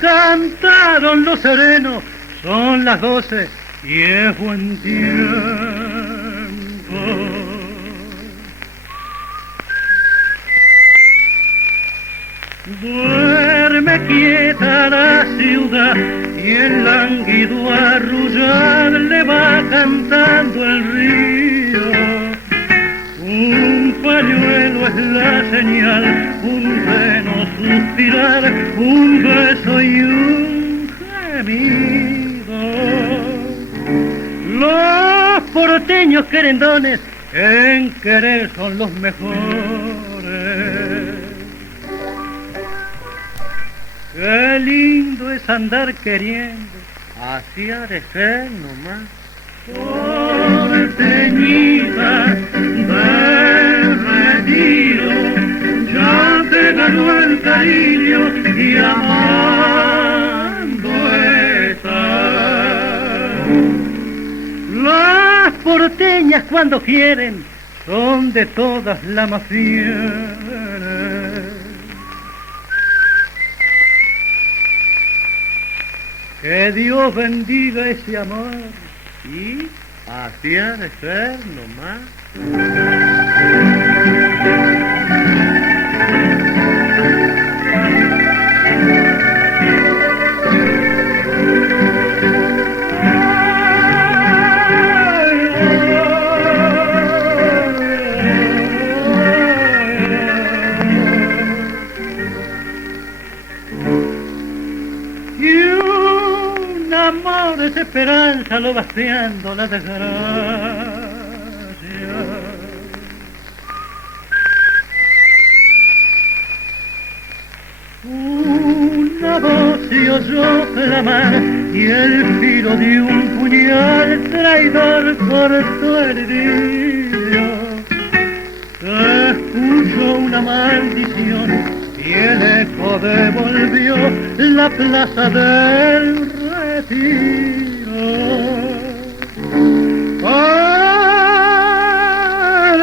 Cantaron los serenos, son las 12 y es buen tiempo. Duerme quieta la ciudad y el lánguido arrullar le va cantando el río. Un pañuelo es la señal, un seno suspirar, un beso y un gemido. Los porteños querendones en querer son los mejores. Qué lindo es andar queriendo, así ha de ser nomás. Porteñita del retiro, ya te ganó el cariño y amando estás. Las porteñas cuando quieren son de todas las más fieles. Que Dios bendiga ese amor y así ha de ser nomás. Amor, desesperanza, lo vaciando la desgracia. Una voz se oyó clamar y el filo de un puñal traidor cortó el vidrio. Se escuchó una maldición y el eco devolvió la plaza del retiro.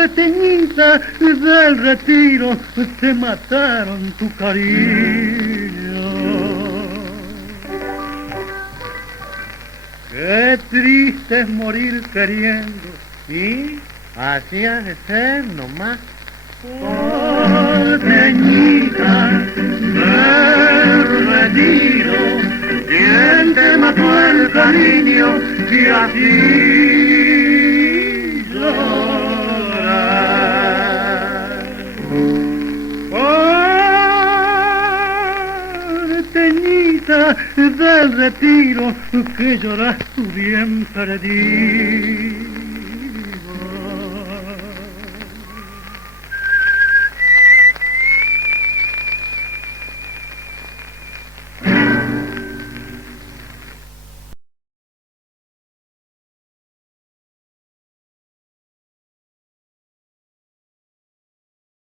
Porteñita del retiro, te mataron tu cariño. Qué triste es morir queriendo y así ha de ser nomás. Porteñita del retiro, ¿quién te mató el cariño y así lloras? Porteñita del retiro, que lloras tu bien perdido.